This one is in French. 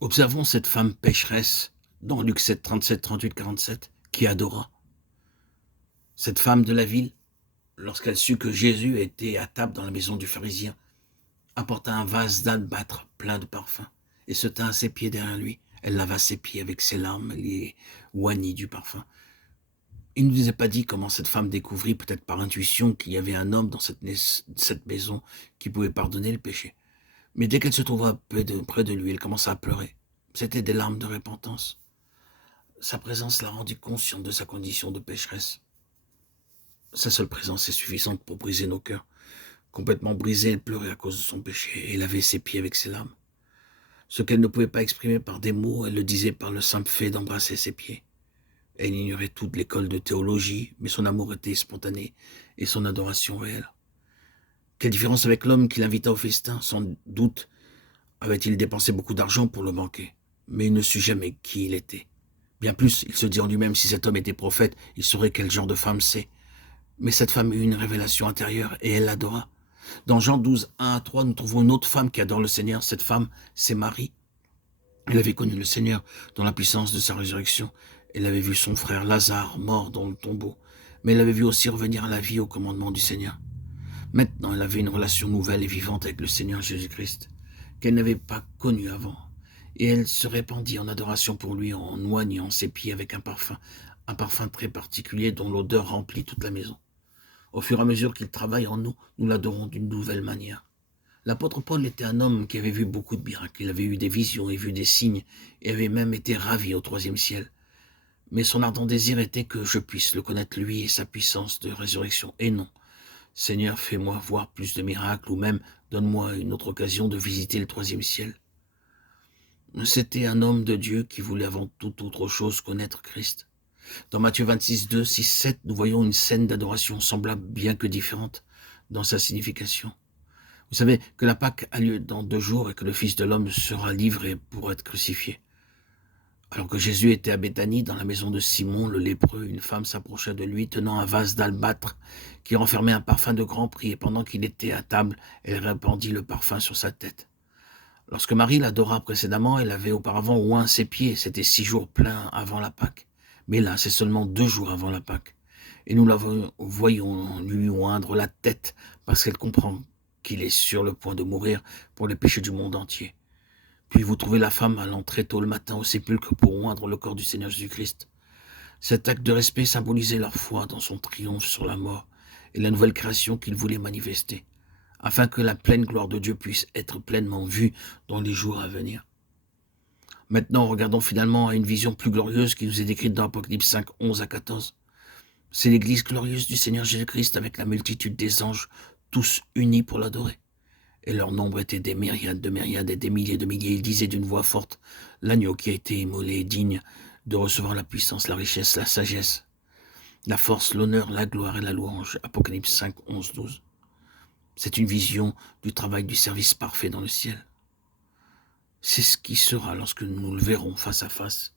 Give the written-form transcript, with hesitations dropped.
Observons cette femme pécheresse dans Luc 7, 37, 38, 47, qui adora. Cette femme de la ville, lorsqu'elle sut que Jésus était à table dans la maison du pharisien, apporta un vase d'albâtre plein de parfums et se tint à ses pieds derrière lui. Elle lava ses pieds avec ses larmes, les oignit du parfum. Il ne nous est pas dit comment cette femme découvrit, peut-être par intuition, qu'il y avait un homme dans cette maison qui pouvait pardonner le péché. Mais dès qu'elle se trouva près de lui, elle commença à pleurer. C'étaient des larmes de repentance. Sa présence la rendit consciente de sa condition de pécheresse. Sa seule présence est suffisante pour briser nos cœurs. Complètement brisée, elle pleurait à cause de son péché et lavait ses pieds avec ses larmes. Ce qu'elle ne pouvait pas exprimer par des mots, elle le disait par le simple fait d'embrasser ses pieds. Elle ignorait toute l'école de théologie, mais son amour était spontané et son adoration réelle. Quelle différence avec l'homme qui l'invita au festin? Sans doute avait-il dépensé beaucoup d'argent pour le banquet, mais il ne sut jamais qui il était. Bien plus, il se dit en lui-même, si cet homme était prophète, il saurait quel genre de femme c'est. Mais cette femme eut une révélation intérieure et elle l'adora. Dans Jean 12, 1 à 3, nous trouvons une autre femme qui adore le Seigneur. Cette femme, c'est Marie. Elle avait connu le Seigneur dans la puissance de sa résurrection. Elle avait vu son frère Lazare mort dans le tombeau, mais elle avait vu aussi revenir à la vie au commandement du Seigneur. Maintenant, elle avait une relation nouvelle et vivante avec le Seigneur Jésus-Christ, qu'elle n'avait pas connu avant. Et elle se répandit en adoration pour lui en oignant ses pieds avec un parfum très particulier dont l'odeur remplit toute la maison. Au fur et à mesure qu'il travaille en nous, nous l'adorons d'une nouvelle manière. L'apôtre Paul était un homme qui avait vu beaucoup de miracles. Il avait eu des visions et vu des signes et avait même été ravi au troisième ciel. Mais son ardent désir était que je puisse le connaître lui et sa puissance de résurrection. Et non, Seigneur, fais-moi voir plus de miracles ou même donne-moi une autre occasion de visiter le troisième ciel. C'était un homme de Dieu qui voulait avant toute autre chose connaître Christ. Dans Matthieu 26, 2, 6, 7, nous voyons une scène d'adoration semblable bien que différente dans sa signification. Vous savez que la Pâque a lieu dans 2 jours et que le Fils de l'homme sera livré pour être crucifié. Alors que Jésus était à Béthanie, dans la maison de Simon le lépreux, une femme s'approcha de lui tenant un vase d'albâtre qui renfermait un parfum de grand prix, et pendant qu'il était à table, elle répandit le parfum sur sa tête. Lorsque Marie l'adora précédemment, elle avait auparavant oint ses pieds, c'était 6 jours pleins avant la Pâque. Mais là, c'est seulement 2 jours avant la Pâque. Et nous la voyons lui oindre la tête, parce qu'elle comprend qu'il est sur le point de mourir pour les péchés du monde entier. Puis vous trouvez la femme allant très tôt le matin au sépulcre pour oindre le corps du Seigneur Jésus-Christ. Cet acte de respect symbolisait leur foi dans son triomphe sur la mort et la nouvelle création qu'il voulait manifester, afin que la pleine gloire de Dieu puisse être pleinement vue dans les jours à venir. Maintenant, regardons finalement à une vision plus glorieuse qui nous est décrite dans Apocalypse 5, 11 à 14. C'est l'église glorieuse du Seigneur Jésus-Christ avec la multitude des anges, tous unis pour l'adorer. Et leur nombre était des myriades et des milliers de milliers. Ils disaient d'une voix forte, l'agneau qui a été immolé est digne de recevoir la puissance, la richesse, la sagesse, la force, l'honneur, la gloire et la louange. Apocalypse 5, 11, 12. C'est une vision du travail du service parfait dans le ciel. C'est ce qui sera lorsque nous le verrons face à face.